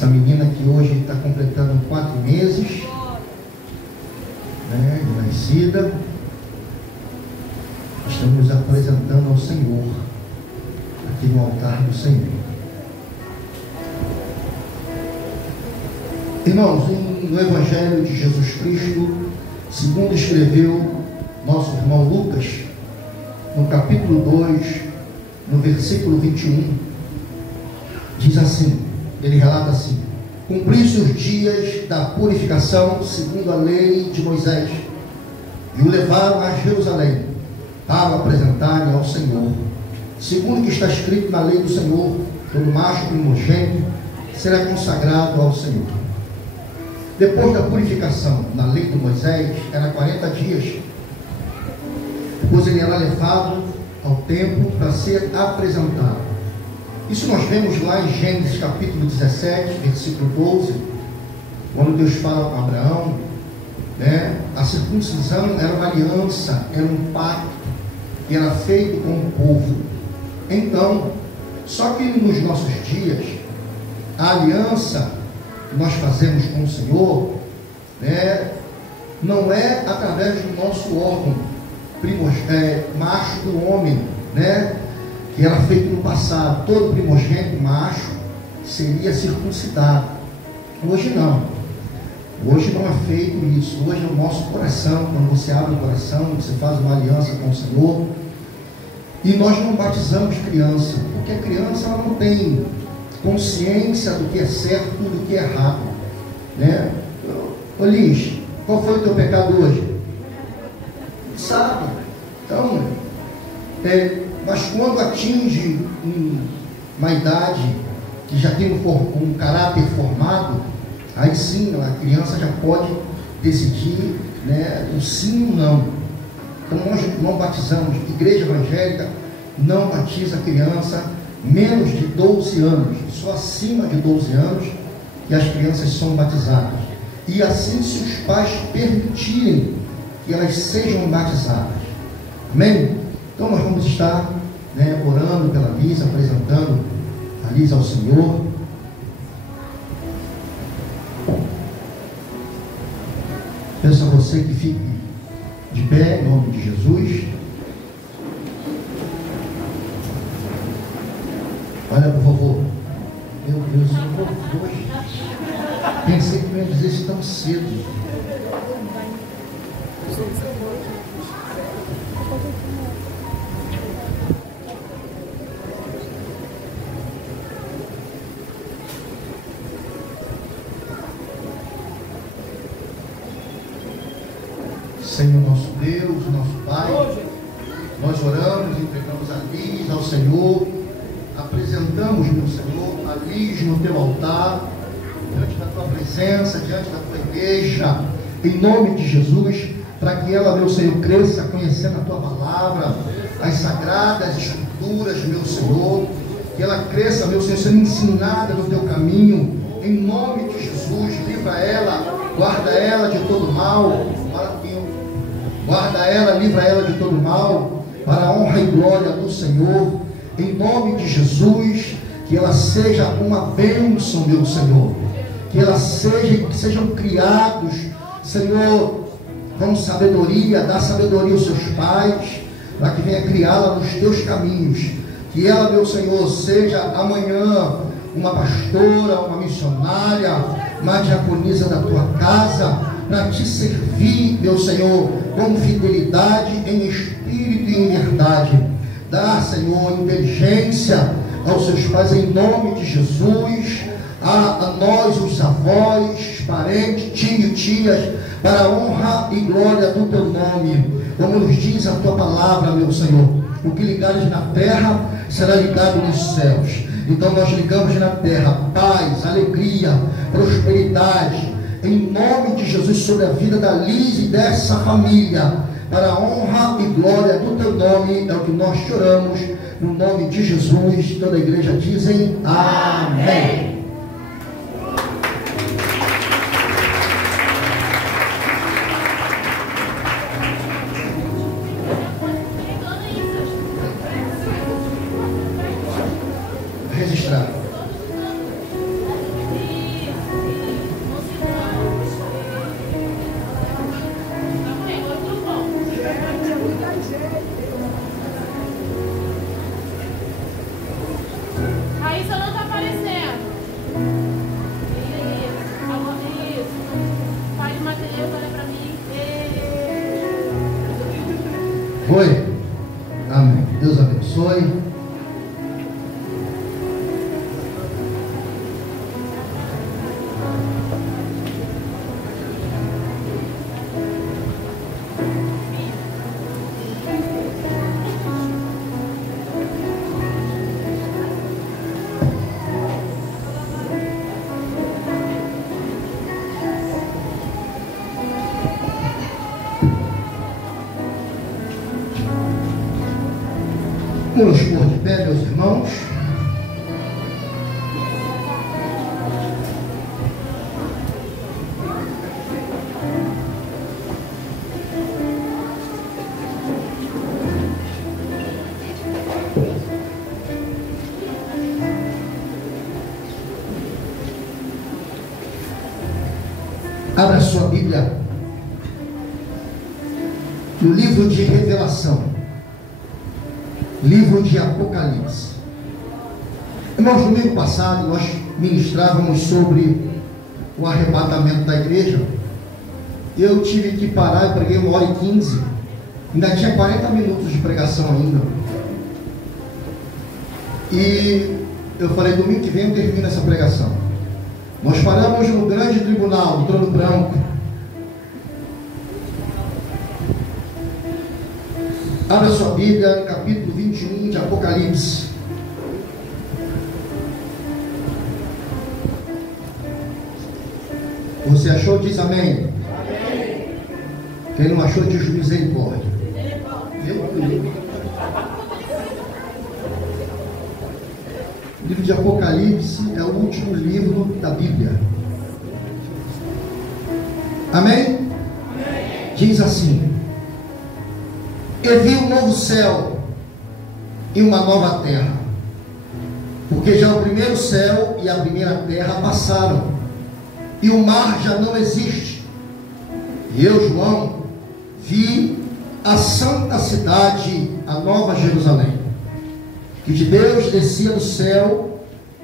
Essa menina que hoje está completando 4 meses, né, de nascida. Estamos nos apresentando ao Senhor, aqui no altar do Senhor. Irmãos, no Evangelho de Jesus Cristo, segundo escreveu nosso irmão Lucas, no capítulo 2, no versículo 21, diz assim, ele relata assim: cumpri-se os dias da purificação segundo a lei de Moisés, e o levaram a Jerusalém para apresentarem ao Senhor, segundo o que está escrito na lei do Senhor, todo macho primogênito será consagrado ao Senhor. Depois da purificação na lei de Moisés, era 40 dias, depois ele era levado ao templo para ser apresentado. Isso nós vemos lá em Gênesis capítulo 17, versículo 12, quando Deus fala com Abraão, né? A circuncisão era uma aliança, era um pacto que era feito com o povo. Então, só que nos nossos dias, a aliança que nós fazemos com o Senhor, né, não é através do nosso órgão macho do homem, né, que era feito no passado. Todo primogênito macho seria circuncidado. Hoje não. Hoje não é feito isso. Hoje é o nosso coração. Quando você abre o coração, você faz uma aliança com o Senhor. E nós não batizamos criança, porque a criança ela não tem consciência do que é certo e do que é errado, né? Ô Liz, qual foi o teu pecado hoje? Sabe? Então, mas quando atinge uma idade que já tem um caráter formado, aí sim a criança já pode decidir, né, o sim ou não. Então nós não batizamos. Igreja evangélica não batiza criança menos de 12 anos, só acima de 12 anos que as crianças são batizadas. E assim, se os pais permitirem que elas sejam batizadas. Amém? Então nós vamos estar, né, orando pela Liz, apresentando a Liz ao Senhor. Peço a você que fique de pé em nome de Jesus. Olha, por favor. Meu Deus, eu vou hoje. Pensei que não ia dizer isso tão cedo. Senhor nosso Deus, nosso Pai, nós oramos, entregamos a Liz ao Senhor, apresentamos, meu Senhor, a Liz no teu altar, diante da tua presença, diante da tua igreja, em nome de Jesus, para que ela, meu Senhor, cresça conhecendo a tua palavra, as sagradas escrituras, meu Senhor, que ela cresça, meu Senhor, sendo ensinada no teu caminho, em nome de Jesus. Livra ela, guarda ela de todo mal, guarda ela, livra ela de todo mal, para a honra e glória do Senhor, em nome de Jesus. Que ela seja uma bênção, meu Senhor, que sejam criados, Senhor, com sabedoria. Dá sabedoria aos seus pais, para que venha criá-la nos teus caminhos. Que ela, meu Senhor, seja amanhã uma pastora, uma missionária, uma diaconisa da tua casa, para te servir, meu Senhor, com fidelidade, em espírito e em verdade. Dá, Senhor, inteligência aos seus pais, em nome de Jesus, a nós, os avós, parentes, tios e tias, para a honra e glória do teu nome. Como nos diz a tua palavra, meu Senhor, o que ligares na terra será ligado nos céus. Então nós ligamos na terra paz, alegria, prosperidade, em nome de Jesus, sobre a vida da Liz e dessa família, para a honra e glória do teu nome. É o que nós choramos, no nome de Jesus. Toda a igreja dizem amém. Registrado. Foi? Amém. Deus abençoe. Vamos pôr de pé, meus irmãos. Abra sua Bíblia no livro de Revelação. Livro de Apocalipse. Irmãos, no domingo passado nós ministrávamos sobre o arrebatamento da igreja. Eu tive que parar e preguei 1h15. Ainda tinha 40 minutos de pregação ainda. E eu falei, domingo que vem eu termino essa pregação. Nós paramos no grande tribunal, no trono branco. Abra sua Bíblia no capítulo 21 de Apocalipse. Você achou? Diz amém. Amém. Quem não achou, diz misericórdia. O livro de Apocalipse é o último livro da Bíblia. Amém? Amém. Diz assim: eu vi um novo céu e uma nova terra, porque já o primeiro céu e a primeira terra passaram, e o mar já não existe. E eu, João, vi a santa cidade, a nova Jerusalém, que de Deus descia do céu,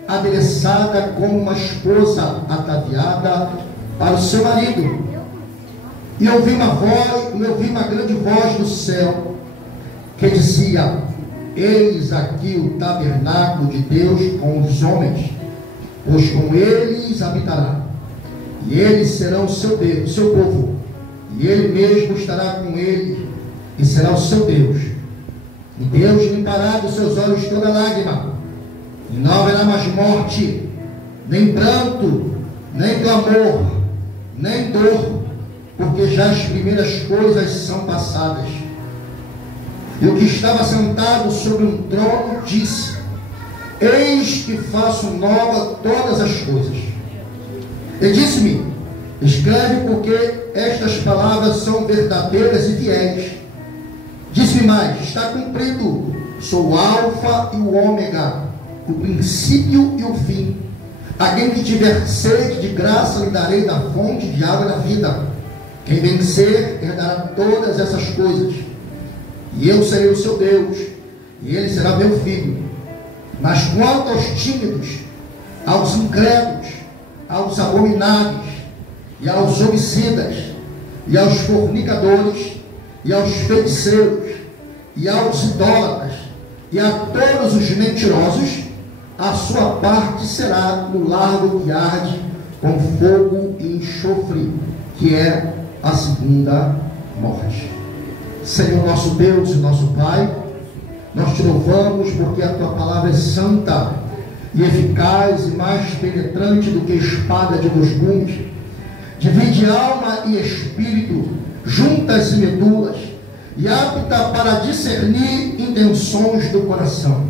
adereçada como uma esposa ataviada para o seu marido. E ouvi uma grande voz do céu, que dizia: eis aqui o tabernáculo de Deus com os homens, pois com eles habitará, e eles serão o seu povo, e ele mesmo estará com ele, e será o seu Deus. E Deus limpará dos seus olhos toda lágrima, e não haverá mais morte, nem pranto, nem clamor, nem dor, porque já as primeiras coisas são passadas. E o que estava sentado sobre um trono disse: eis que faço nova todas as coisas. E disse-me: escreve, porque estas palavras são verdadeiras e fiéis. Disse-me mais: está cumprido, sou o Alfa e o Ômega, o princípio e o fim. A quem que tiver sede de graça lhe darei da fonte de água da vida. Quem vencer herdará todas essas coisas, e eu serei o seu Deus, e ele será meu filho. Mas quanto aos tímidos, aos incrédulos, aos abomináveis, e aos homicidas, e aos fornicadores, e aos feiticeiros, e aos idólatras, e a todos os mentirosos, a sua parte será no lago que arde com fogo e enxofre, que é a segunda morte. Senhor nosso Deus e nosso Pai, nós te louvamos porque a tua palavra é santa e eficaz e mais penetrante do que espada de dois gumes, divide alma e espírito, juntas e medulas, e apta para discernir intenções do coração.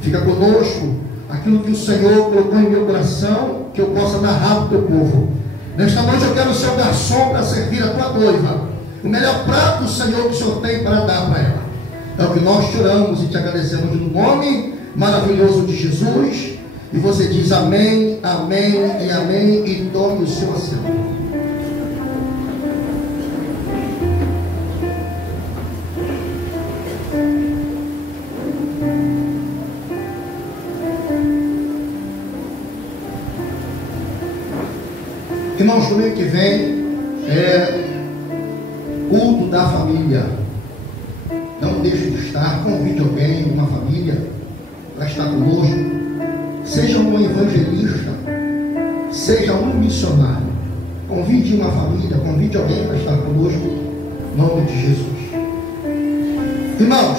Fica conosco aquilo que o Senhor colocou em meu coração, que eu possa narrar para o teu povo. Nesta noite eu quero ser o garçom para servir a tua noiva, o melhor prato, Senhor, que o Senhor tem para dar para ela. É o que nós te oramos e te agradecemos no nome maravilhoso de Jesus. E você diz amém, amém e amém, e tome o seu assento. Irmãos, domingo que vem é culto da família. não deixe de estar, convide alguém, uma família, para estar conosco. Seja um evangelista, seja um missionário. Convide uma família, convide alguém para estar conosco, em nome de Jesus. Irmãos,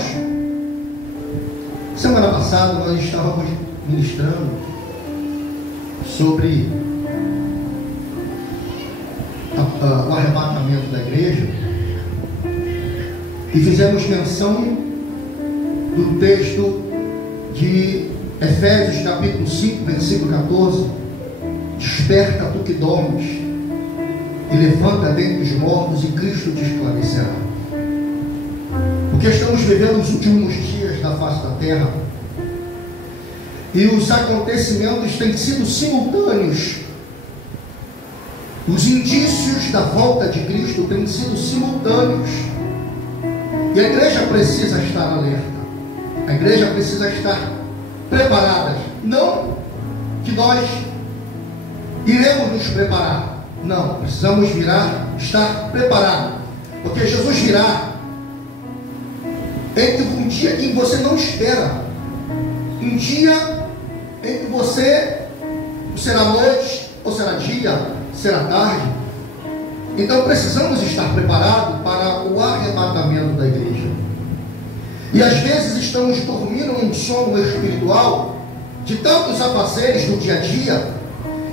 semana passada nós estávamos ministrando sobre o arrebatamento da igreja e fizemos menção do texto de Efésios capítulo 5, versículo 14: desperta tu que dormes e levanta dentre os mortos e Cristo te esclarecerá. Porque estamos vivendo os últimos dias da face da terra e os acontecimentos têm sido simultâneos. Os indícios da volta de Cristo têm sido simultâneos. E a igreja precisa estar alerta. A igreja precisa estar preparada. Não que nós iremos nos preparar. Não, precisamos estar preparados. Porque Jesus virá entre um dia em que você não espera. Um dia em que você será noite, ou será dia, será tarde. Então precisamos estar preparados para o arrebatamento da igreja. E às vezes estamos dormindo um sono espiritual de tantos afazeres do dia a dia,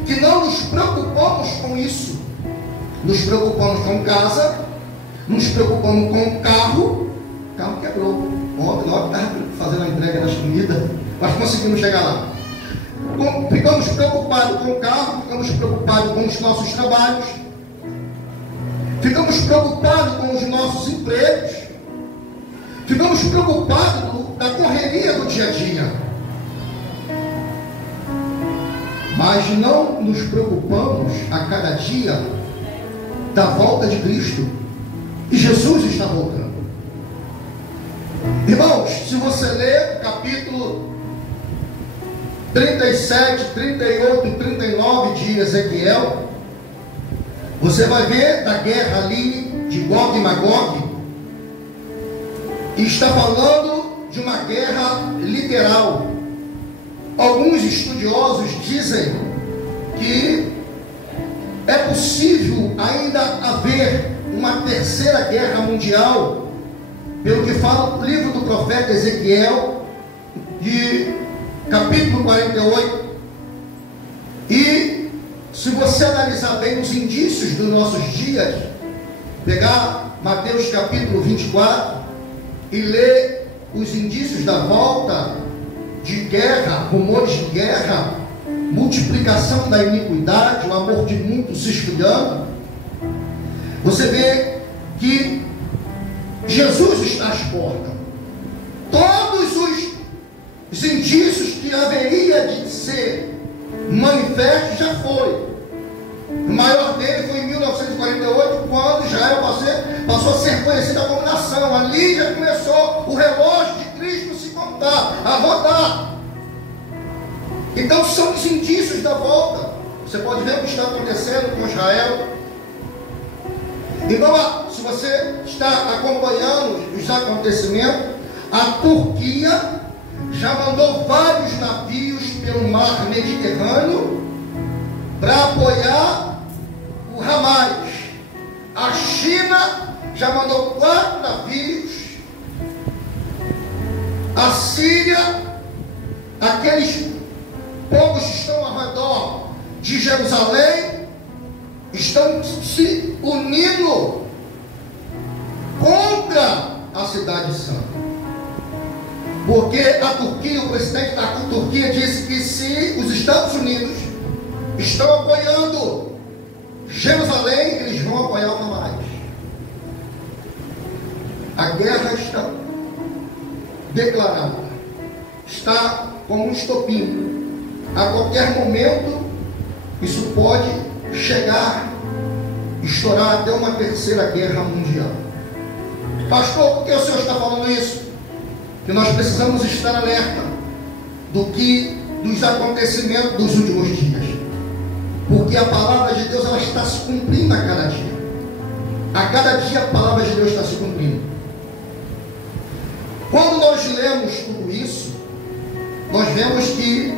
que não nos preocupamos com isso. Nos preocupamos com casa, nos preocupamos com o carro quebrou. Ontem nós estávamos fazendo a entrega das comidas, mas conseguimos chegar lá. Ficamos preocupados com o carro, ficamos preocupados com os nossos trabalhos, ficamos preocupados com os nossos empregos, ficamos preocupados da correria do dia a dia, mas não nos preocupamos a cada dia da volta de Cristo. E Jesus está voltando. Irmãos, se você ler o capítulo 37, 38, 39 de Ezequiel, você vai ver da guerra ali de Gog e Magog, e está falando de uma guerra literal. Alguns estudiosos dizem que é possível ainda haver uma terceira guerra mundial, pelo que fala o livro do profeta Ezequiel, de capítulo 48. E se você analisar bem os indícios dos nossos dias, pegar Mateus capítulo 24 e ler os indícios da volta de guerra, rumores de guerra, multiplicação da iniquidade, o amor de muitos se esfriando, você vê que Jesus está às portas. Todos os indícios que haveria de ser manifesto já foi. O maior dele foi em 1948, quando Israel passou a ser conhecida como nação. Ali já começou o relógio de Cristo se contar, a rodar. Então são os indícios da volta. Você pode ver o que está acontecendo com Israel. Então, se você está acompanhando os acontecimentos, a Turquia já mandou vários navios pelo mar Mediterrâneo para apoiar o Hamas. A China já mandou 4 navios. A Síria, aqueles povos que estão ao redor de Jerusalém, estão se unindo contra a cidade santa. Porque a Turquia, o presidente da Turquia disse que se os Estados Unidos estão apoiando Jerusalém, eles vão apoiar o Hamas. A guerra está declarada, está como um estopim. A qualquer momento isso pode chegar, estourar até uma terceira guerra mundial. Pastor, por que o senhor está falando isso? Que nós precisamos estar alerta dos acontecimentos dos últimos dias, porque a palavra de Deus ela está se cumprindo a cada dia. A cada dia a palavra de Deus está se cumprindo. Quando nós lemos tudo isso, nós vemos que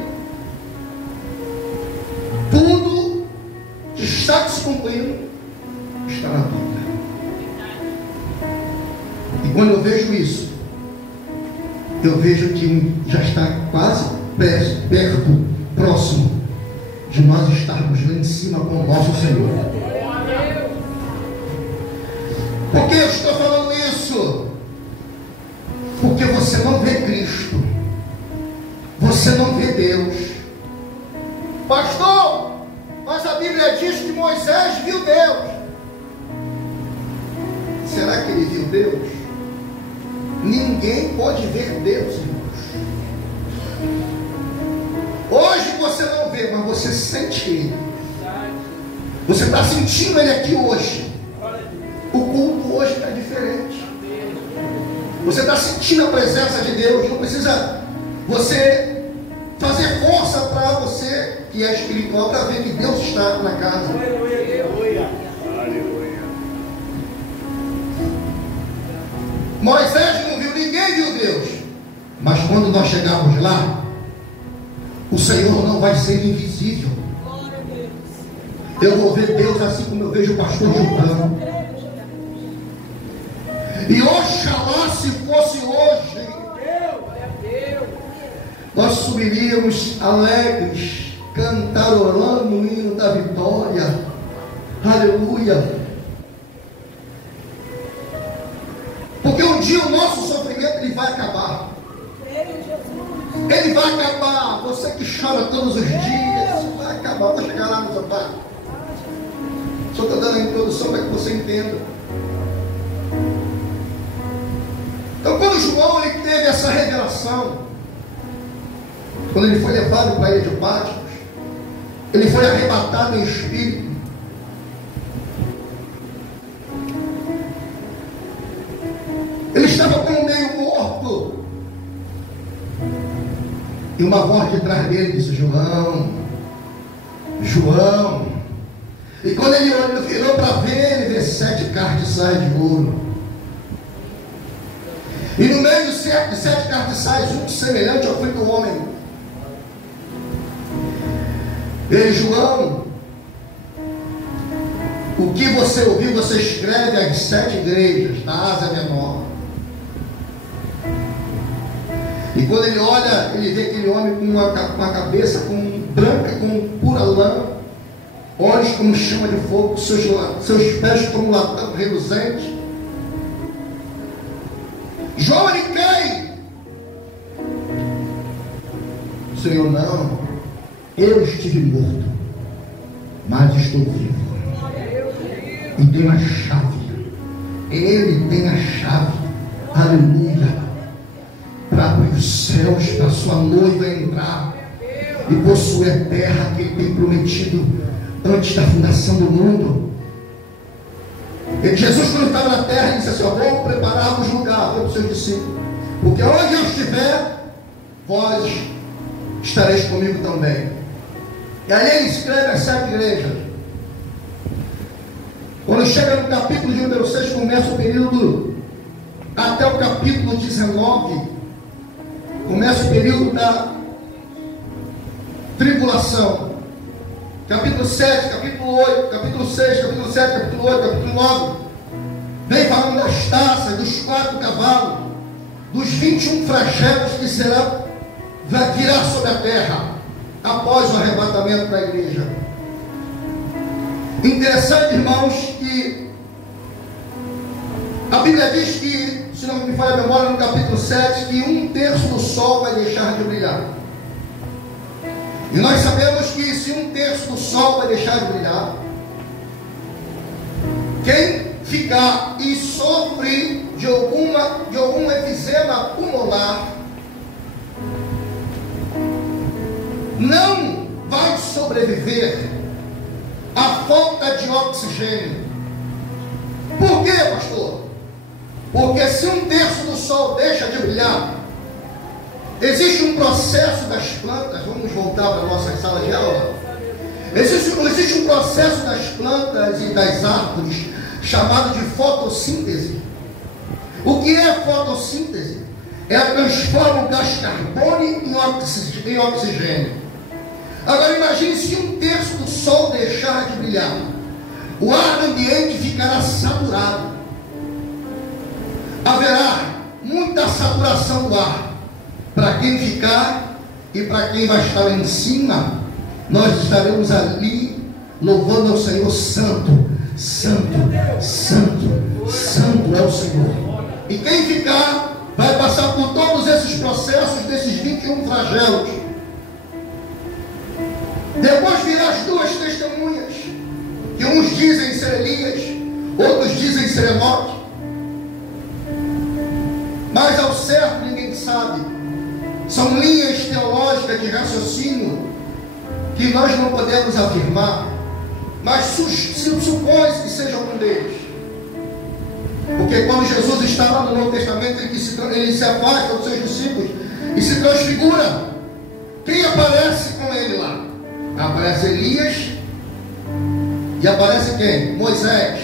tudo que está se cumprindo está na Bíblia. E quando eu vejo isso, eu vejo que já está quase perto, próximo de nós estarmos lá em cima com o nosso Senhor. Por que eu estou falando isso? Porque você não vê Cristo, você não vê Deus. Pastor, mas a Bíblia diz que Moisés viu Deus. Será que ele viu Deus? Ninguém pode ver Deus, irmãos. Hoje você não vê, mas você sente Ele. Você está sentindo Ele aqui hoje. O culto hoje está diferente. Você está sentindo a presença de Deus. Não precisa você fazer força para você que é espiritual para ver que Deus está na casa. Moisés não viu, ninguém viu Deus. Mas quando nós chegarmos lá, o Senhor não vai ser invisível. Eu vou ver Deus assim como eu vejo o pastor Gilberto. E oxalá se fosse hoje, nós subiríamos alegres, cantarolando o hino da vitória. Aleluia. Porque um dia o nosso sofrimento ele vai acabar. Ele vai acabar. Você que chora todos os dias, vai acabar. Vai chegar lá no seu pai. Só estou dando a introdução para que você entenda. Então, quando João ele teve essa revelação, quando ele foi levado para a ilha de Patmos, ele foi arrebatado em espírito. Ele estava como meio morto. E uma voz de trás dele disse: João, João. E quando ele virou para ver, ele vê 7 castiçais de ouro. E no meio de 7 castiçais, um semelhante ao filho do homem. Ei, João, o que você ouviu, você escreve às 7 igrejas da Ásia Menor. E quando ele olha, ele vê aquele homem com uma cabeça branca, com pura lã, olhos como chama de fogo, seus pés como latão reluzente. João, ele cai. O Senhor, não, eu estive morto, mas estou vivo. E tenho a chave. Ele tem a chave. Aleluia. Para abrir os céus, para sua noiva entrar e possuir a terra que ele tem prometido antes da fundação do mundo. E Jesus, quando estava na terra, ele disse assim: vou preparar-vos lugar para os seus discípulos, porque onde eu estiver, vós estareis comigo também. E aí ele escreve as 7 igrejas. Quando chega no capítulo de número 6, começa o período até o capítulo 19. Começa o período da tribulação. Capítulo 7, capítulo 8, capítulo 6, capítulo 7, capítulo 8, capítulo 9. Vem falando das taças, dos 4 cavalos, dos 21 flagelos que virá sobre a terra após o arrebatamento da igreja. Interessante, irmãos, que a Bíblia diz que, se não me falha a memória, no capítulo 7, que 1/3 do sol vai deixar de brilhar. E nós sabemos que se 1/3 do sol vai deixar de brilhar, quem ficar e sofre de algum efizema pulmonar não vai sobreviver à falta de oxigênio. Por quê, pastor? Porque se 1/3 do sol deixa de brilhar, existe um processo das plantas. Vamos voltar para a nossa sala de aula. Existe um processo das plantas e das árvores chamado de fotossíntese. O que é fotossíntese? ela transforma o gás carbônico em oxigênio. Agora imagine se 1/3 do Sol deixar de brilhar. O ar ambiente ficará saturado. Haverá muita saturação do ar. Para quem ficar e para quem vai estar lá em cima, nós estaremos ali louvando ao Senhor. Santo, Santo, Santo, Santo é o Senhor. E quem ficar vai passar por todos esses processos, desses 21 flagelos. Depois virá as 2 testemunhas, que uns dizem ser Elias, outros dizem ser Enoque, mas ao certo ninguém sabe. São linhas teológicas de raciocínio que nós não podemos afirmar, mas supõe-se que seja um deles. Porque quando Jesus está lá no Novo Testamento, ele se afasta dos seus discípulos e se transfigura. Quem aparece com ele lá? Aparece Elias e aparece quem? Moisés.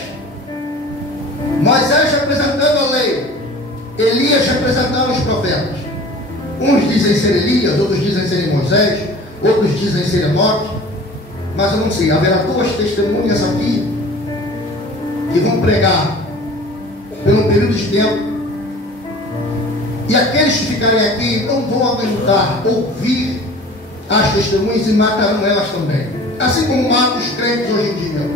Moisés representando a lei, Elias representando os profetas. Uns dizem ser Elias, outros dizem ser Moisés, outros dizem ser Enoque, mas eu não sei. Haverá 2 testemunhas aqui que vão pregar por um período de tempo, e aqueles que ficarem aqui não vão aguentar ouvir as testemunhas e matarão elas também, assim como matam os crentes hoje em dia.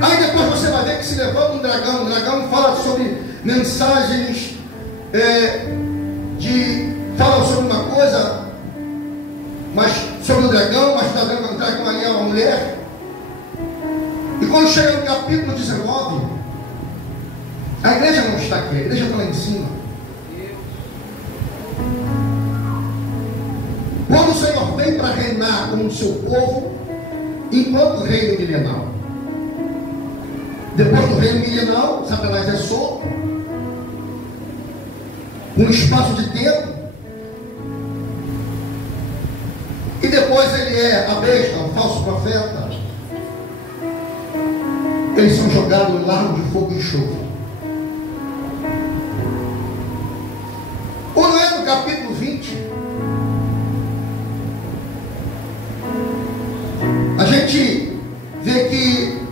Aí depois você vai ver que se levanta um dragão. O dragão fala sobre mensagens fala sobre uma coisa, mas sobre o dragão, mas o dragão ali é uma mulher. E quando chega no capítulo 19, a igreja não está aqui, a igreja está lá em cima. Quando o Senhor vem para reinar com o seu povo, enquanto reino milenal. Depois do reino milenal, Satanás é solto, um espaço de tempo, e depois ele é a besta, o falso profeta. Eles são jogados no lago de fogo e enxofre. Quando é no capítulo 20, a gente vê que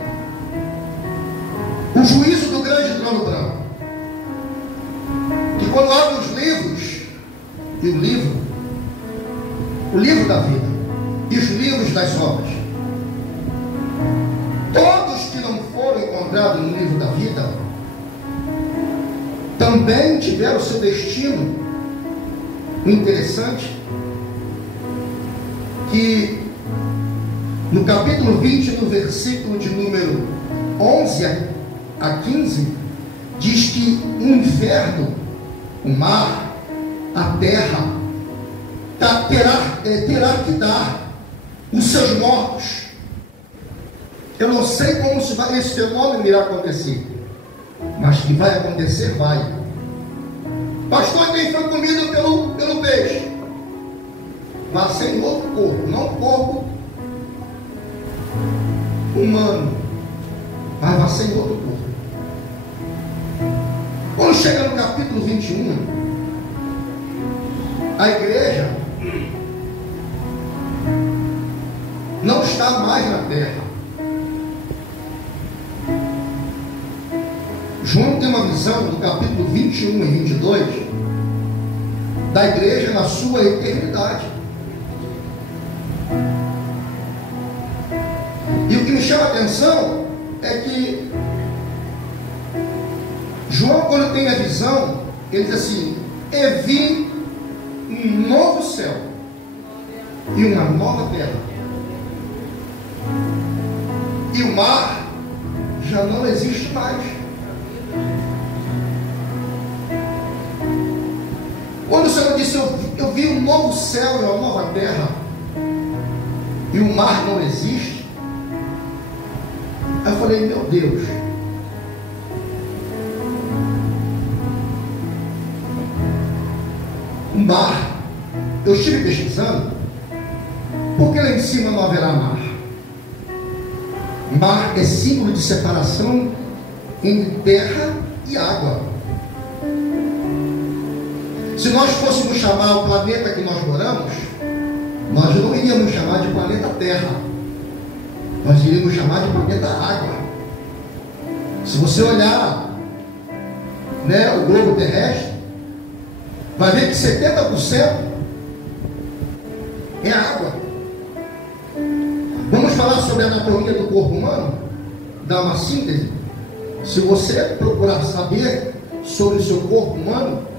o juízo do grande trono branco, que quando abre os livros, e o livro da vida, e os livros das obras, todos que não foram encontrados no livro da vida, também tiveram seu destino. O interessante, que no capítulo 20, no versículo de número 11 a 15, diz que o inferno, o mar, a terra, terá que dar os seus mortos. Eu não sei como esse fenômeno irá acontecer, mas que vai acontecer, vai. Pastor, quem foi comido pelo peixe? Vai ser em outro corpo, não corpo humano, mas vai ser em outro corpo. Quando chega no capítulo 21, a igreja não está mais na terra. João tem uma visão do capítulo 21 e 22 da igreja na sua eternidade. E o que me chama a atenção é que João, quando tem a visão, ele diz assim: e vi um novo céu e uma nova terra, e o mar já não existe mais. Quando o Senhor disse: eu vi um novo céu e uma nova terra, e o mar não existe, eu falei: meu Deus, o mar, eu estive pesquisando, porque lá em cima não haverá mar. Mar é símbolo de separação entre terra e água. Se nós fôssemos chamar o planeta que nós moramos, nós não iríamos chamar de planeta Terra, nós iríamos chamar de planeta Água. Se você olhar, né, o globo terrestre, vai ver que 70% é água. Vamos falar sobre a anatomia do corpo humano? Dar uma síntese. Se você procurar saber sobre o seu corpo humano,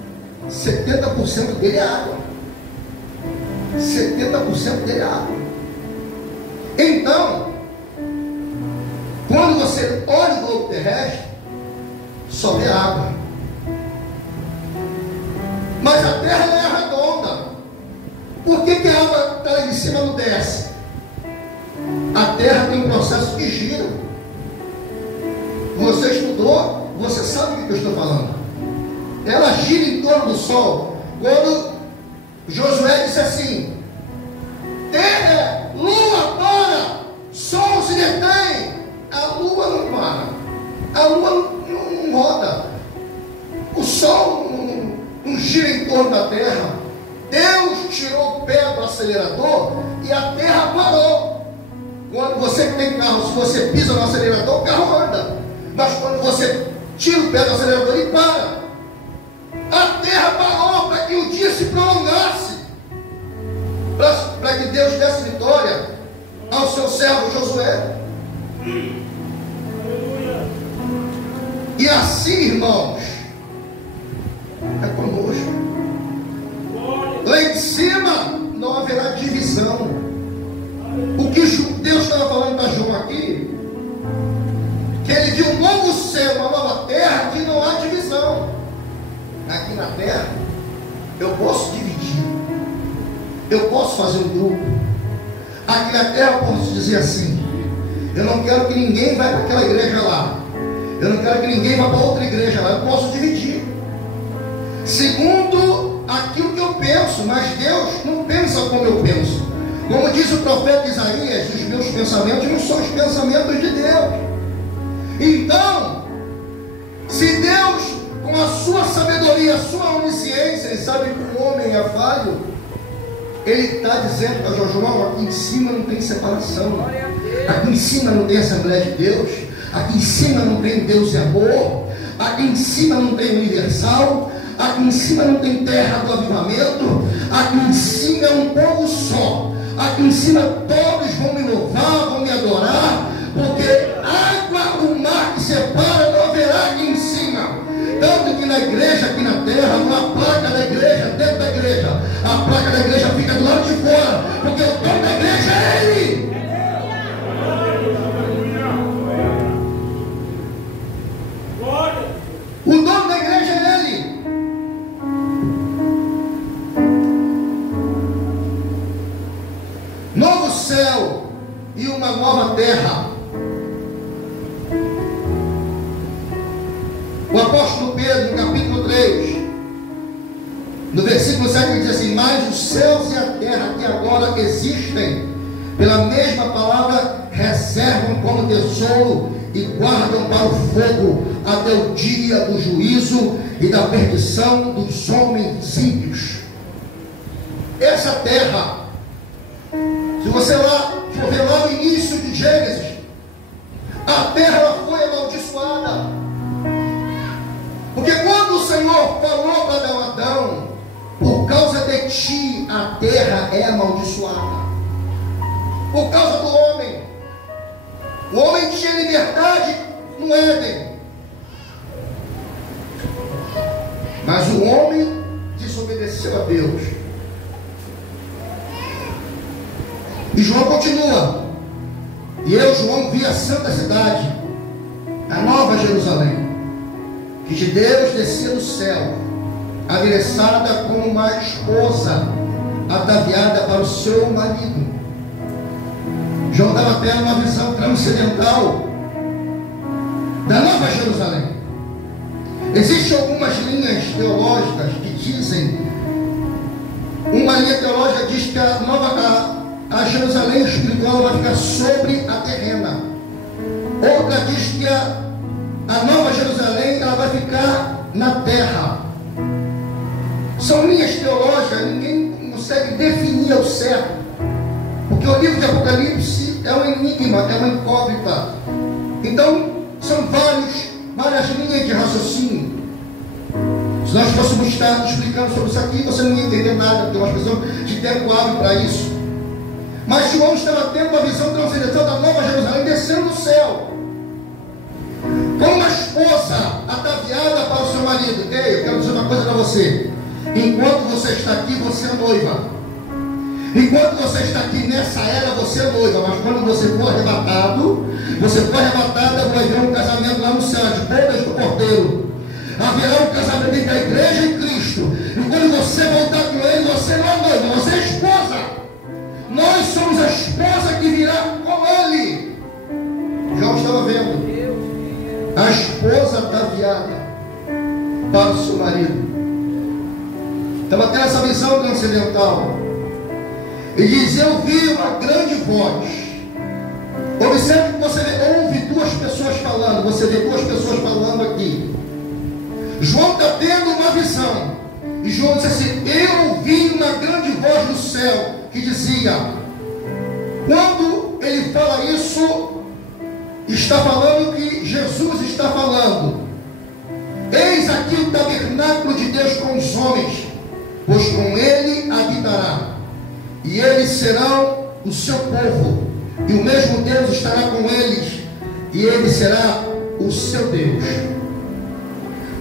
70% dele é água. 70% dele é água. Então, quando você olha o globo terrestre, só vê água. Mas a Terra não é redonda. Por que a água está lá em cima não desce? A Terra tem um processo de giro. Você estudou, você sabe o que eu estou falando. Ela gira em torno do Sol. Quando Josué disse assim: Terra, Lua para, Sol se detém. A Lua não para, a Lua não roda, o Sol não gira em torno da Terra. Deus tirou o pé do acelerador e a Terra parou. Quando você tem carro, se você pisa no acelerador, o carro anda. Mas quando você tira o pé do acelerador, ele para. A Terra parou para que o dia se prolongasse, para que Deus desse vitória ao seu servo Josué. E assim, irmãos, é conosco. Lá em cima não haverá divisão. O que Deus estava falando para João aqui, que ele viu um novo céu, uma nova terra, que não há divisão. Aqui na terra eu posso dividir, eu posso fazer um grupo. Aqui na terra eu posso dizer assim: eu não quero que ninguém vá para aquela igreja lá, eu não quero que ninguém vá para outra igreja lá. Eu posso dividir segundo aquilo que eu penso, mas Deus não pensa como eu penso. Como diz o profeta Isaías, os meus pensamentos não são os pensamentos de Deus. Então, se Deus, com a sua sabedoria, a sua onisciência, ele sabe que o homem é falho, ele está dizendo para João: aqui em cima não tem separação, aqui em cima não tem Assembleia de Deus, aqui em cima não tem Deus e amor, aqui em cima não tem universal, aqui em cima não tem terra do avivamento, aqui em cima é um povo só, aqui em cima todos vão me louvar, vão me adorar, porque água, o mar que separa, não haverá aqui em cima. Tanto que na igreja, aqui na terra, uma placa da igreja, dentro da igreja, a placa da igreja fica do lado de fora, porque o dono da igreja é Ele. O dono da igreja é Ele. Novo céu e uma nova terra. O apóstolo Pedro, no capítulo 3, no versículo 7, ele diz assim: mas os céus e a terra que agora existem, pela mesma palavra, reservam como tesouro e guardam para o fogo, até o dia do juízo e da perdição dos homens ímpios. Essa terra, se você for ver lá no início de Gênesis, a terra ela foi amaldiçoada. Porque quando o Senhor falou para Adão: por causa de ti a terra é amaldiçoada, por causa do homem. O homem tinha liberdade no Éden, mas o homem desobedeceu a Deus. E João continua: e eu, João, vi a santa cidade, a nova Jerusalém, que de Deus descia do céu, adereçada como uma esposa ataviada para o seu marido. João dava até uma visão transcendental da nova Jerusalém. Existem algumas linhas teológicas que dizem, uma linha teológica diz que a Jerusalém espiritual vai ficar sobre a terrena. Outra diz que a nova Jerusalém ela vai ficar na terra. São linhas teológicas, ninguém consegue definir ao certo, porque o livro de Apocalipse é um enigma, é uma incógnita. Então, são várias linhas de raciocínio. Se nós fôssemos estar explicando sobre isso aqui, você não ia entender nada, porque nós precisamos de tempo hábil para isso. Mas João estava tendo uma visão transcendental da Nova Jerusalém descendo do céu, com uma esposa ataviada para o seu marido. Ei, eu quero dizer uma coisa para você. Enquanto você está aqui, você é noiva. Enquanto você está aqui nessa era, você é noiva. Mas quando você for arrebatado, vai haver um casamento lá no céu, de bodas do Cordeiro. Haverá um casamento entre a igreja e Cristo. E quando você voltar com ele, você não é noiva, você é esposa. Nós somos a esposa que virá com ele. João estava vendo a esposa ataviada para o seu marido. Estava tendo essa visão transcendental. E diz: eu vi uma grande voz. Observe que você ouve duas pessoas falando. Você vê duas pessoas falando aqui. João está tendo uma visão. E João disse assim: eu ouvi uma grande voz do céu que dizia. Quando ele fala isso, está falando que Jesus está falando. Eis aqui o tabernáculo de Deus com os homens, pois com ele habitará, e eles serão o seu povo, e o mesmo Deus estará com eles, e ele será o seu Deus.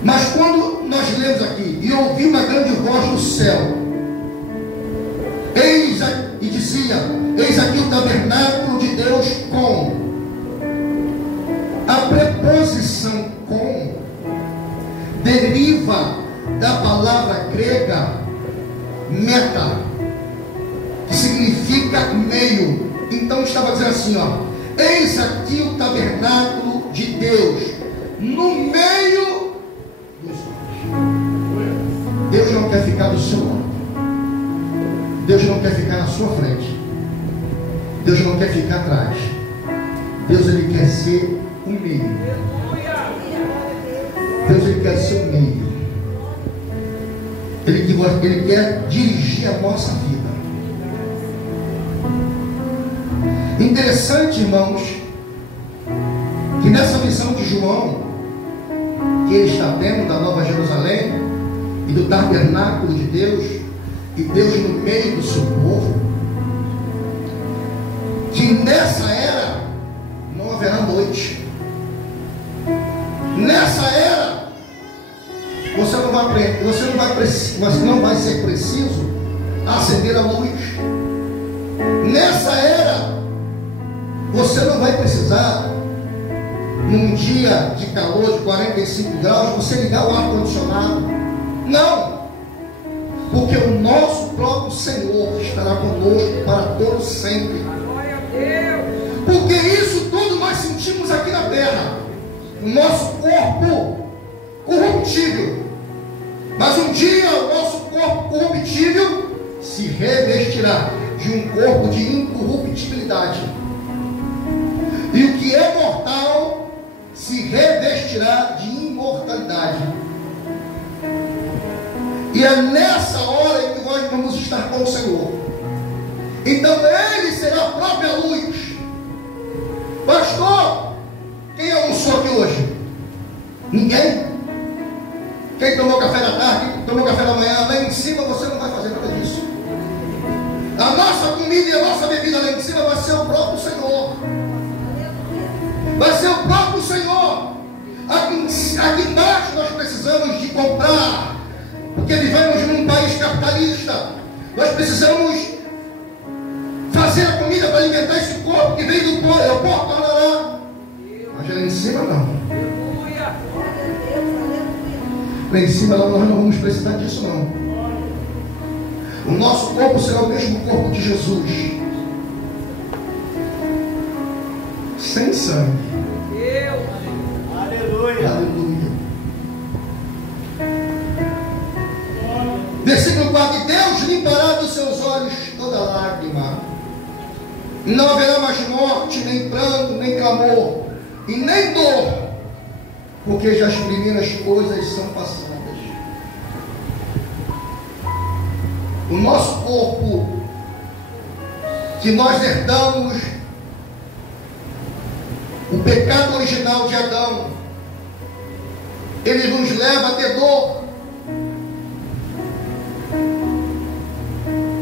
Mas quando nós lemos aqui, e ouvi uma grande voz do céu, e dizia: eis aqui o tabernáculo de Deus com. A preposição com deriva da palavra grega meta, que significa meio. Então estava dizendo assim, ó: eis aqui o tabernáculo de Deus no meio dos homens. Deus não quer ficar do seu lado. Deus não quer ficar na sua frente. Deus não quer ficar atrás. Deus, ele quer ser o meio. Deus, ele quer ser o meio. Ele quer dirigir a nossa vida. Interessante, irmãos, que nessa visão de João, que ele está tendo da Nova Jerusalém e do tabernáculo de Deus, e Deus no meio do seu povo, que nessa era não haverá noite. Nessa era você não vai ser preciso acender a luz. Nessa era você não vai precisar, num dia de calor de 45 graus, você ligar o ar-condicionado. Não, porque o nosso próprio Senhor estará conosco para todo sempre. Porque isso tudo nós sentimos aqui na terra, o nosso corpo corruptível. Mas um dia o nosso corpo corruptível se revestirá de um corpo de incorruptibilidade, e o que é mortal se revestirá de imortalidade. E é nessa hora em que nós vamos estar com o Senhor. Então ele será a própria luz. Pastor, quem almoçou aqui hoje? Ninguém? Quem tomou café da tarde, quem tomou café da manhã? Lá em cima você não vai fazer nada disso. A nossa comida e a nossa bebida lá em cima vai ser o próprio Senhor. Vai ser o próprio Senhor. Aqui embaixo nós precisamos de comprar, porque vivemos num país capitalista. Nós precisamos fazer a comida para alimentar esse corpo que vem do aeroporto. Mas lá em cima não. Lá em cima nós não vamos precisar disso não. O nosso corpo será o mesmo corpo de Jesus, sem sangue. Aleluia. Aleluia. Versículo 4: Deus limpará dos seus olhos toda lágrima. Não haverá mais morte, nem pranto, nem clamor, e nem dor, porque já as primeiras coisas são passadas. O nosso corpo, que nós herdamos, o pecado original de Adão, ele nos leva a ter dor.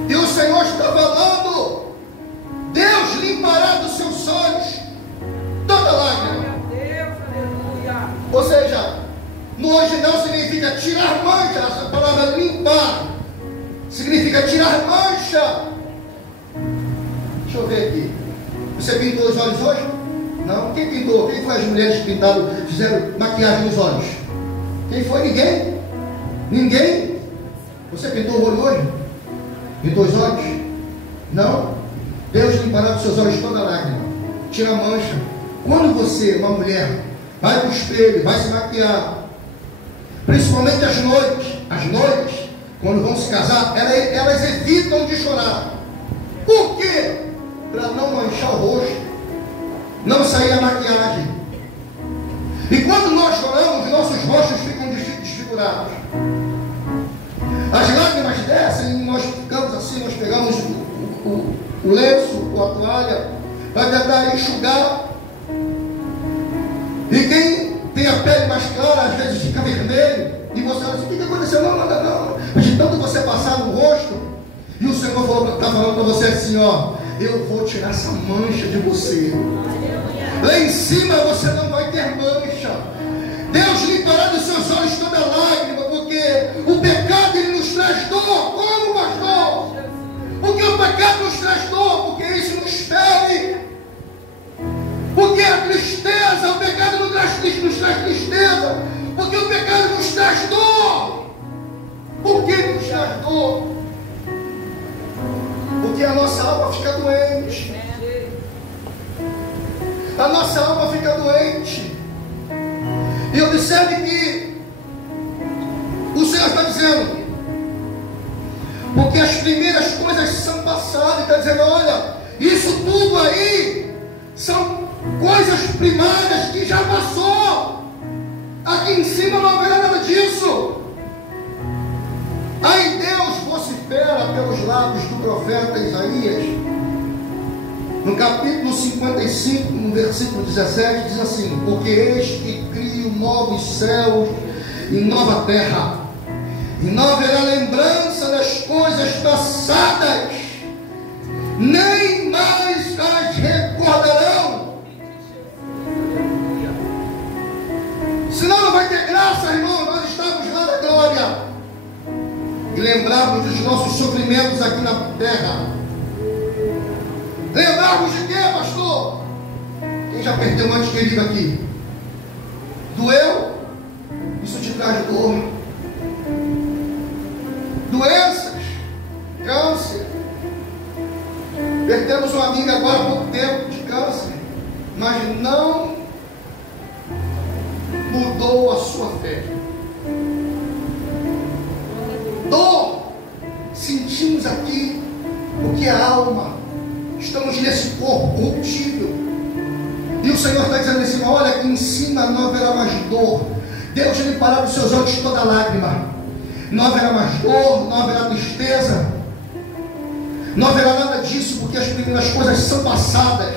E o Senhor está falando: Deus limpará dos seus olhos toda lágrima. Ou seja, no original significa tirar mancha. Essa palavra limpar significa tirar mancha. Deixa eu ver aqui. Você pintou os olhos hoje? Não? Quem pintou? Quem foi as mulheres que pintaram, fizeram maquiagem nos olhos? Quem foi? Ninguém? Ninguém? Você pintou o olho hoje? Pintou os olhos? Não? Deus limpará dos seus olhos toda lágrima. Tira a mancha. Quando você, uma mulher, vai para o espelho, vai se maquiar, principalmente as noivas, quando vão se casar, elas evitam de chorar. Por quê? Para não manchar o rosto, não sair a maquiagem. E quando nós choramos, nossos rostos ficam desfigurados. As lágrimas descem e nós ficamos assim, nós pegamos o lenço ou a toalha para tentar enxugar. E quem tem a pele mais clara, às vezes fica vermelho. E você fala assim: o que aconteceu? Não. Mas de tanto você passar no rosto, e o Senhor está falando para você assim: ó, eu vou tirar essa mancha de você. Lá em cima você não vai ter mancha. Deus limpará dos seus olhos toda lágrima, porque o pecado ele nos traz dor. Como, pastor? Porque o pecado nos traz dor, porque isso nos fere. Porque a tristeza, o pecado nos traz tristeza. Porque o pecado nos traz dor. Por que nos traz dor? Porque a nossa alma fica doente. A nossa alma fica doente. E observe que o Senhor está dizendo: porque as primeiras coisas são passadas. Ele está dizendo: olha, isso tudo aí são coisas primárias que já passou. Aqui em cima não haverá nada disso. Aí Deus vocifera pelos lábios do profeta Isaías, no capítulo 55, no versículo 17, diz assim: porque eis que crio novos céus e nova terra, e não haverá lembrança das coisas passadas, nem mais as recordarão. Senão não vai ter graça, irmão, nós estamos lá na glória e lembrarmos dos nossos sofrimentos aqui na terra. Lembrarmos de quê, pastor? Quem já perdeu um ente querido aqui? Doeu? Isso te traz dor. Doenças, câncer. Perdemos uma amiga agora há pouco tempo de câncer, mas não mudou a sua fé. Dor sentimos aqui, porque a alma, estamos nesse corpo corruptível. E o Senhor está dizendo assim: olha, aqui em cima não haverá mais dor. Deus limpará dos seus olhos toda lágrima. Não haverá mais dor, não haverá tristeza, não haverá nada disso, porque as primeiras coisas são passadas.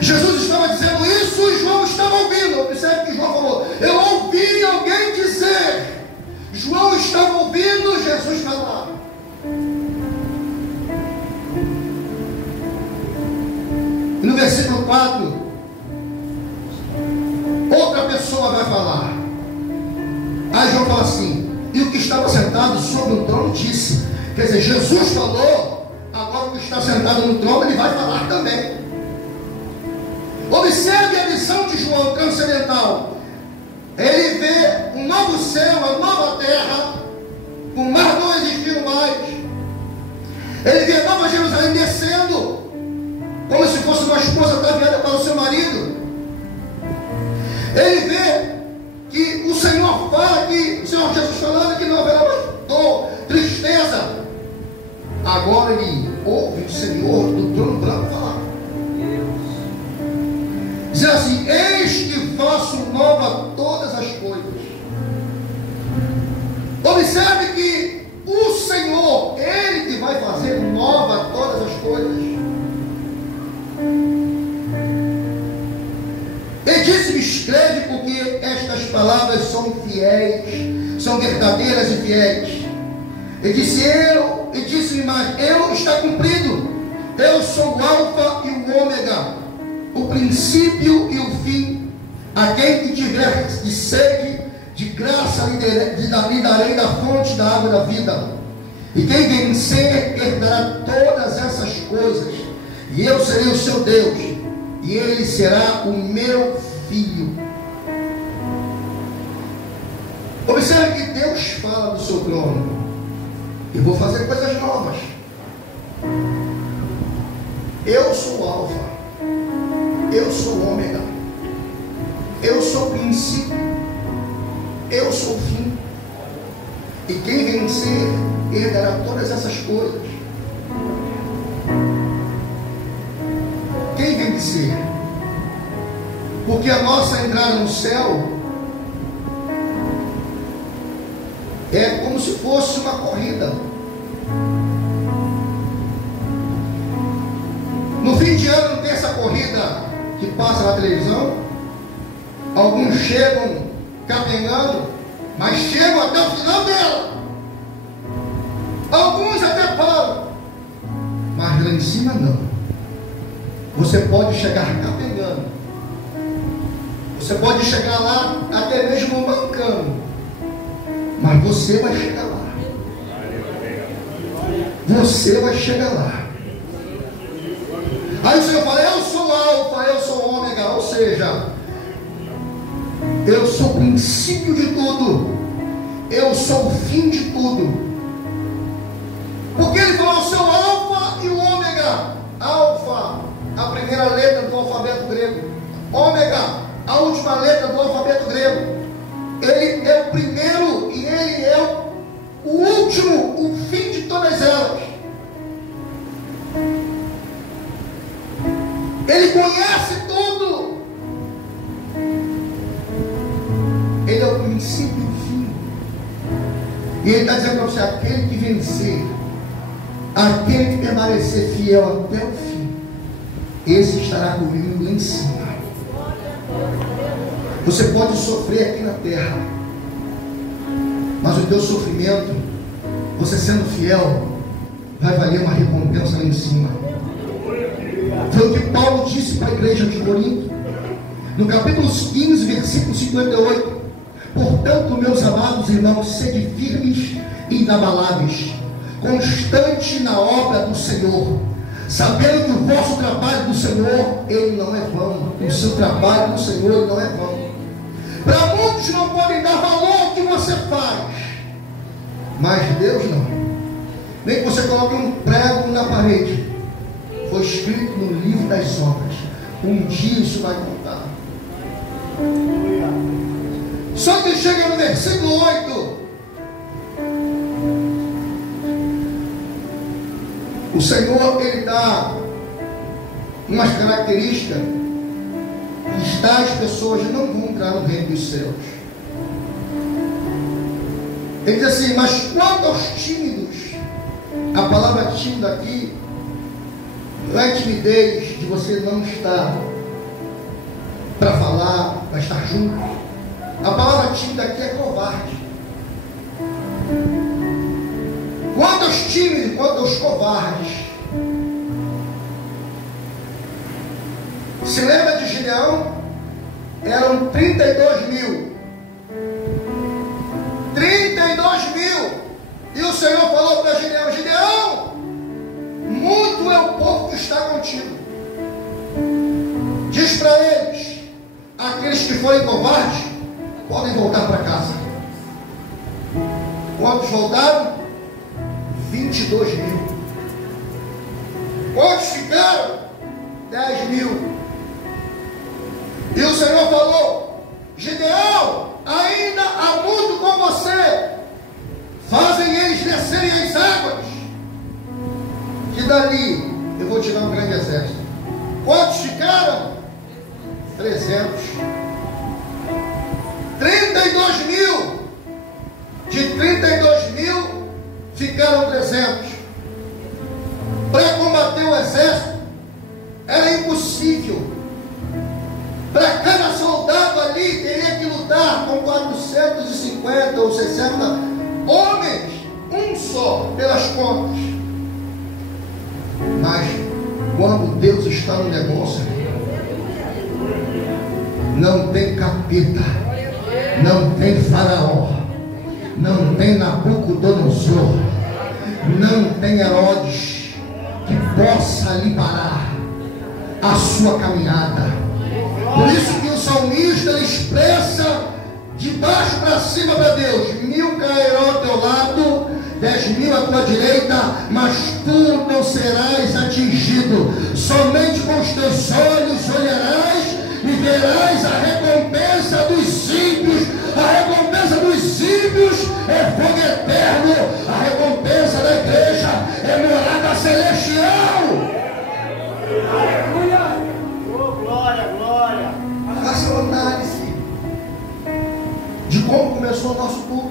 Jesus estava dizendo isso e João estava ouvindo. Observe que João falou: eu ouvi alguém dizer. João estava ouvindo Jesus falar. E no versículo 4, outra pessoa vai falar. Aí João fala assim: e o que estava sentado sobre o trono disse. Quer dizer, Jesus falou, agora o que está sentado no trono ele vai falar também. Observe a visão de João transcendental. Ele vê um novo céu, uma nova terra, o mar não existiu mais. Ele vê a nova Jerusalém descendo, como se fosse uma esposa ataviada para o seu marido. Ele vê que o Senhor fala, que o Senhor Jesus falando que não haverá mais dor, tristeza. Agora ele ouve o Senhor do trono branco falar. Diz assim: eis que faço nova todas as coisas. Observe que o Senhor vai fazer nova todas as coisas. Ele disse: me escreve, porque estas palavras são fiéis, são verdadeiras e fiéis. Ele disse mais: eu está cumprido. Eu sou o alfa e o ômega, o princípio e o fim. A quem que tiver de sede, de graça lhe darei da fonte da água da vida. E quem vencer herdará todas essas coisas, e eu serei o seu Deus, e ele será o meu filho. Observe que Deus fala do seu trono: eu vou fazer coisas novas. Eu sou o alfa, eu sou o ômega, eu sou o princípio, eu sou o fim. E quem vencer herdará todas essas coisas. Quem vencer? Porque a nossa entrada no céu é como se fosse uma corrida. No fim de ano não tem essa corrida que passa na televisão. Alguns chegam capengando, mas chegam até o final dela. Alguns até param, mas lá em cima não. Você pode chegar capengando, você pode chegar lá até mesmo mancando, mas você vai chegar lá. Você vai chegar lá. Aí o Senhor fala: eu sou o alfa, eu sou o ômega, ou seja, eu sou o princípio de tudo, eu sou o fim de tudo. Porque ele falou: eu sou o alfa e o ômega. Alfa, a primeira letra do alfabeto grego. Ômega, a última letra do alfabeto grego. Ele é o primeiro e ele é o último, o fim de todas elas. Ele conhece tudo. Ele é o princípio e o fim. E ele está dizendo para você: aquele que vencer, aquele que permanecer fiel até o fim, esse estará comigo lá em cima. Você pode sofrer aqui na terra, mas o teu sofrimento, você sendo fiel, vai valer uma recompensa lá em cima. Foi o que Paulo disse para a igreja de Corinto, no capítulo 15, versículo 58. Portanto, meus amados irmãos, sede firmes e inabaláveis, constante na obra do Senhor, sabendo que o vosso trabalho do Senhor, ele não é vão. O seu trabalho do Senhor, ele não é vão. Para muitos não podem dar valor ao que você faz, mas Deus não. Nem que você coloque um prego na parede. Foi escrito no livro das obras. Um dia isso vai contar. Só que chega no versículo 8. O Senhor, ele dá umas características que tais pessoas não vão entrar no reino dos céus. Ele diz assim: mas quanto aos tímidos, a palavra tímido aqui não é timidez de você não estar para falar, para estar junto. A palavra tímido aqui é covarde. Quanto aos tímidos, quanto aos covardes. Se lembra de Gideão? Eram 32 mil. 32 mil. E o Senhor falou para Gideão: Gideão, muito é o povo que está contigo. Diz para eles: aqueles que forem covardes podem voltar para casa. Quantos voltaram? 22 mil. Quantos ficaram? 10 mil. E o Senhor falou: Gideão, ainda há muito com você. Fazem eles descerem as águas, que dali eu vou tirar um grande exército. Quantos ficaram? 300. 32 mil. De 32 mil ficaram 300. exército, era impossível. Para cada soldado ali teria que lutar com 450 ou 60 homens, um só, pelas contas. Mas quando Deus está no negócio, não tem capeta, não tem faraó, não tem Nabucodonosor, não tem Herodes que possa lhe parar a sua caminhada. Por isso que o salmista expressa de baixo para cima para Deus: 1000 cairão ao teu lado, 10.000 à tua direita, mas tu não serás atingido. Somente com os teus olhos olharás e verás a recompensa dos ímpios. A recompensa dos ímpios é fogo eterno. A recompensa da igreja é morada celestial. Glória, glória. Faça uma análise de como começou o nosso culto.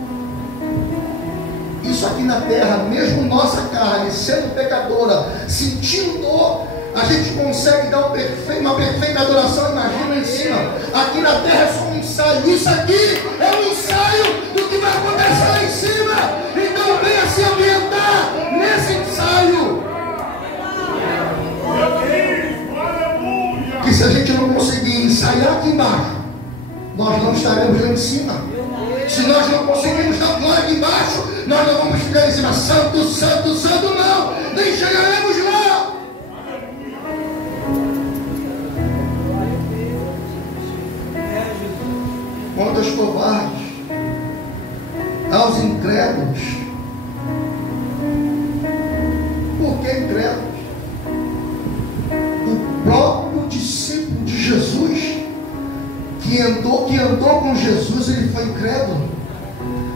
Isso aqui na terra, mesmo nossa carne sendo pecadora, sentindo dor, a gente consegue dar uma perfeita adoração. Imagina em cima. Aqui na terra é só um ensaio. Isso aqui é um ensaio do que vai acontecer lá em cima. Então venha se ambientar nesse ensaio. Que se a gente não conseguir ensaiar aqui embaixo, nós não estaremos lá em cima. Se nós não conseguirmos dar glória aqui embaixo, nós não vamos ficar em cima. Santo, santo, santo, não. Nem chegaremos lá. Quanto aos covardes, aos incrédulos. Por que incrédulos? O próprio discípulo de Jesus, que andou com Jesus, ele foi incrédulo.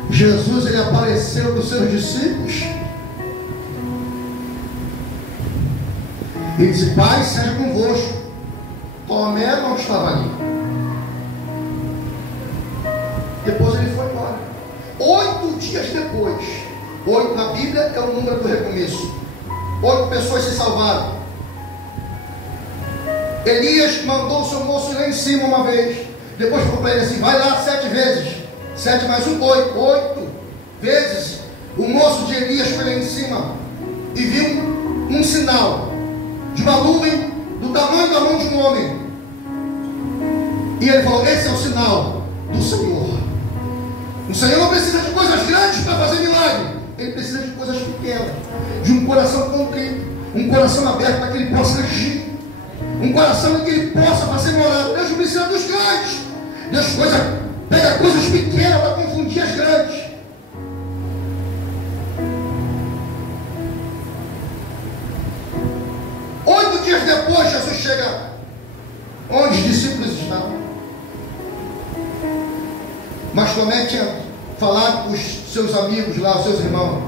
Jesus, ele apareceu para os seus discípulos e disse: Pai, seja convosco. Tomé não estava ali. Depois ele foi embora. 8 dias depois, 8 na Bíblia é o número do recomeço. 8 pessoas se salvaram. Elias mandou o seu moço ir lá em cima uma vez. Depois falou para ele assim: vai lá 7 vezes. 7 mais 1, 8. 8 vezes o moço de Elias foi lá em cima e viu um sinal de uma nuvem do tamanho da mão de um homem. E ele falou: esse é o sinal do Senhor. O Senhor não precisa de coisas grandes para fazer milagre. Ele precisa de coisas pequenas, de um coração contrito, um coração aberto para que ele possa agir, um coração em que ele possa fazer morada. Deus não precisa dos grandes. Deus pega coisas pequenas para confundir as grandes. Oito dias depois, Jesus chega onde os discípulos estavam. Mas Tomé tinha falado com os seus amigos lá, os seus irmãos.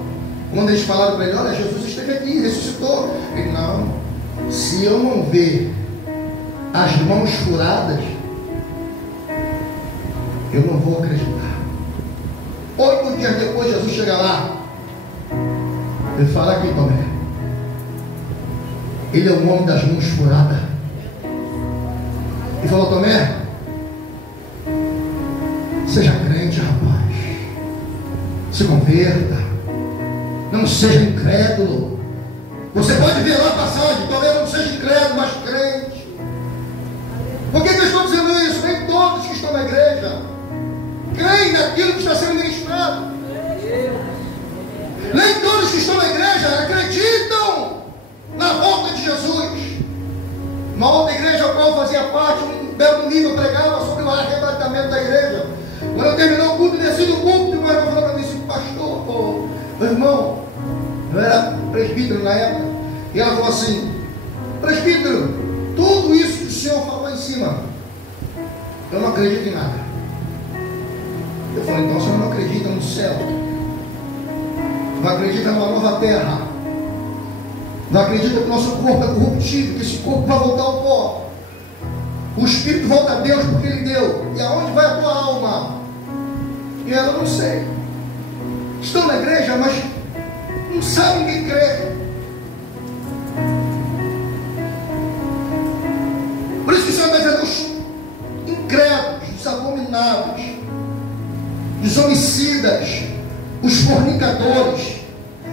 Quando eles falaram para ele: olha, Jesus esteve aqui, ressuscitou. Ele: não, se eu não ver as mãos furadas, eu não vou acreditar. 8 dias depois, Jesus chega lá. Ele fala: aqui, Tomé, ele é o homem das mãos furadas. Ele falou: Tomé, seja crente, rapaz. Se converta. Não seja incrédulo. Você pode ver lá a passagem: Tomé, não seja incrédulo, mas crente. Por que eu estou dizendo isso? Nem todos que estão na igreja creem naquilo que está sendo ministrado. Nem todos que estão na igreja acreditam na volta de Jesus. Uma outra igreja a qual eu fazia parte, um belo domingo eu pregava sobre o arrebatamento da igreja. Quando eu terminou o culto, desci do culto, e o meu irmão falou para mim assim: pastor, meu irmão, eu era presbítero na época, e ela falou assim: presbítero, tudo isso que o senhor falou em cima, eu não acredito em nada. Eu falei: então o senhor não acredita no céu, não acredita numa nova terra, não acredita que o nosso corpo é corruptível, que esse corpo vai voltar ao pó, o espírito volta a Deus porque ele deu. E aonde vai a tua alma? E ela: não sei. Estão na igreja, mas não sabem quem crê. os homicidas, os fornicadores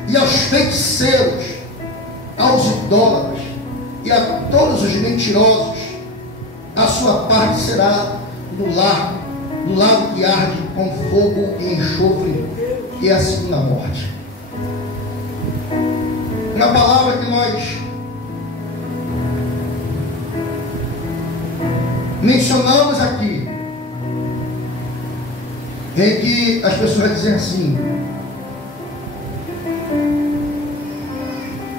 e aos feiticeiros, aos idólatras e a todos os mentirosos, a sua parte será no lago que arde com fogo e enxofre, que é a segunda morte. Uma palavra que nós mencionamos aqui, em que as pessoas dizem assim: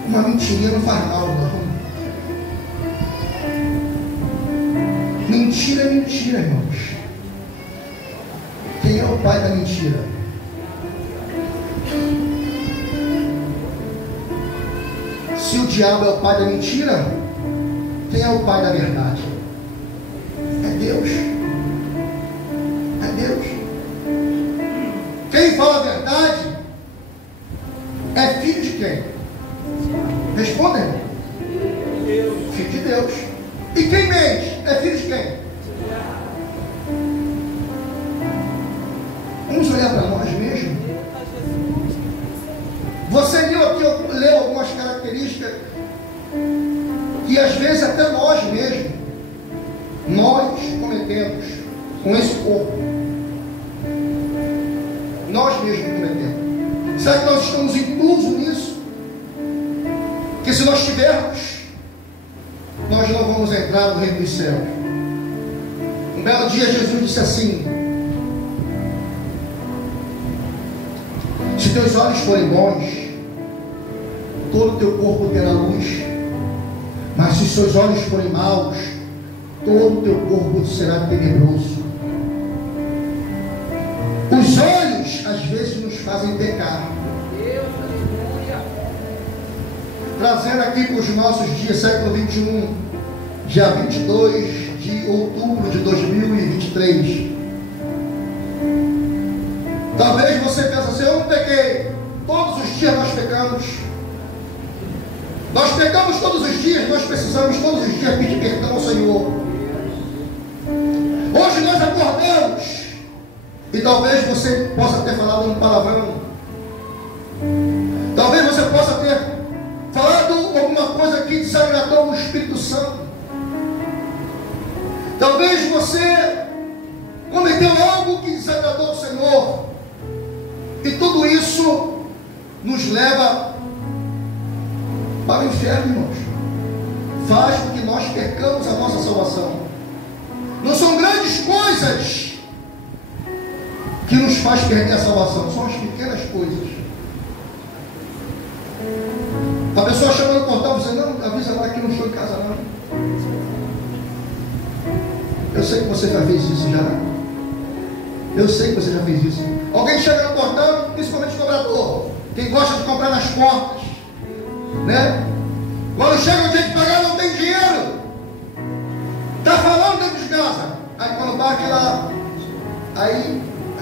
uma mentirinha não faz mal, não. Mentira é mentira, irmãos. Quem é o pai da mentira? Se o diabo é o pai da mentira, quem é o pai da verdade? É Deus. É Deus. Quem fala a verdade é filho de quem? Respondem. Filho de Deus. E quem mente é filho de quem? Vamos olhar para nós mesmos. Você leu algumas características que às vezes até nós mesmos cometemos com esse corpo. Nós mesmos cometemos. Será que nós estamos inclusos nisso? Que se nós tivermos, nós não vamos entrar no reino dos céus. Um belo dia Jesus disse assim: se teus olhos forem bons, todo o teu corpo terá luz. Mas se os seus olhos forem maus, todo o teu corpo será tenebroso. Os olhos às vezes nos fazem pecar. Trazendo aqui para os nossos dias, século 21, dia 22 de outubro de 2023. Talvez você pense assim: eu não pequei. Todos os dias nós pecamos. Nós pecamos todos os dias. Nós precisamos todos os dias pedir perdão ao Senhor. Hoje nós acordamos e talvez você possa ter falado um palavrão. Talvez você possa ter falado alguma coisa que desagradou o Espírito Santo. Talvez você cometeu algo que desagradou o Senhor. E tudo isso nos leva para o inferno, irmãos. Faz com que nós percamos a nossa salvação. Não são grandes coisas que nos faz perder a salvação, são as pequenas coisas. A pessoa chama no portão e diz: não, avisa lá que não estou em casa não. Eu sei que você já fez isso já. Eu sei que você já fez isso. Alguém chega no portão, principalmente cobrador, quem gosta de comprar nas portas, né? Quando chega o dia de pagar, não tem dinheiro. Está falando dentro de casa. Aí quando bate lá, aí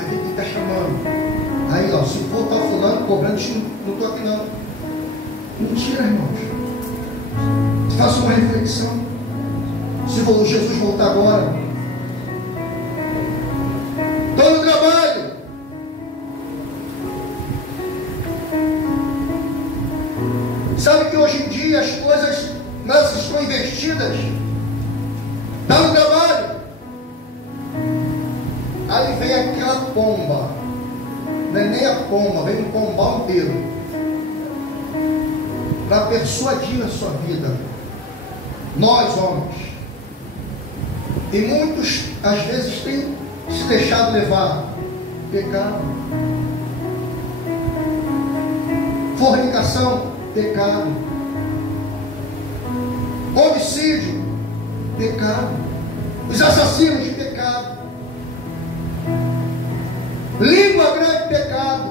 quem está chamando. Aí ó, se for tal fulano cobrando, não estou aqui não. Mentira, irmãos. Faça uma reflexão. Se Jesus voltar agora, estou no trabalho. Sabe que hoje em dia as coisas elas estão investidas. Está no trabalho. Aí vem aquela pomba. Não é nem a pomba, vem um pombal inteiro para persuadir a sua vida. Nós, homens, e muitos às vezes têm se deixado levar. Pecado. Fornicação, pecado. Homicídio, pecado. Os assassinos, pecado. Língua grande, pecado.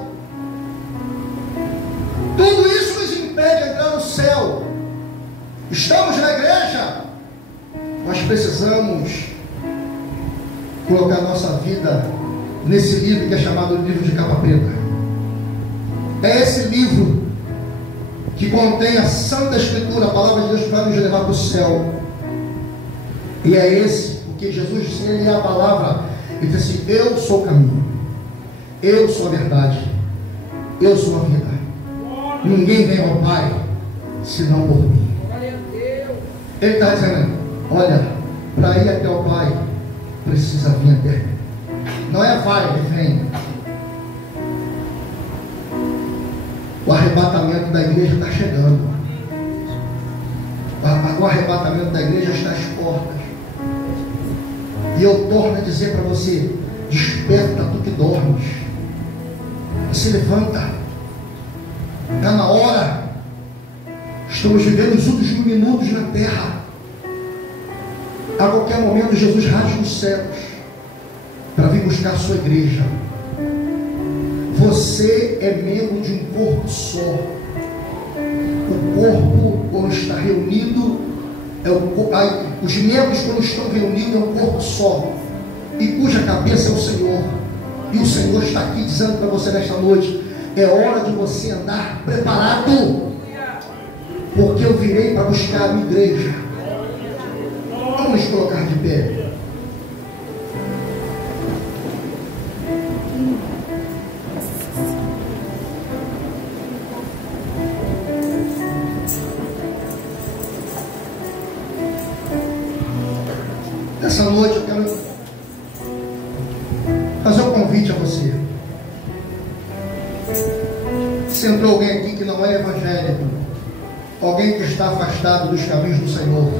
Tudo isso nos impede de entrar no céu. Estamos na igreja, nós precisamos colocar nossa vida nesse livro que é chamado livro de capa preta. É esse livro que contém a Santa Escritura, a palavra de Deus que vai nos levar para o céu. E é esse, porque Jesus disse: ele é a palavra. Ele disse assim: eu sou o caminho, Eu sou a verdade, eu sou a vida. Ninguém vem ao Pai senão por mim. Ele está dizendo: olha, para ir até o Pai precisa vir até mim. Não é vai, vem. O arrebatamento da igreja está chegando. O arrebatamento da igreja está às portas. E eu torno a dizer para você: desperta tu que dormes, se levanta. Está na hora. Estamos vivendo os últimos minutos na terra. A qualquer momento Jesus rasga os céus para vir buscar a sua igreja. Você é membro de um corpo só. O corpo, quando está reunido, os membros, quando estão reunidos, é um corpo só, e cuja cabeça é o Senhor. E o Senhor está aqui dizendo para você nesta noite: é hora de você andar preparado, porque eu virei para buscar a minha igreja. Vamos nos colocar de pé. Essa noite eu quero fazer um convite a você. Se entrou alguém aqui que não é evangélico, alguém que está afastado dos caminhos do Senhor,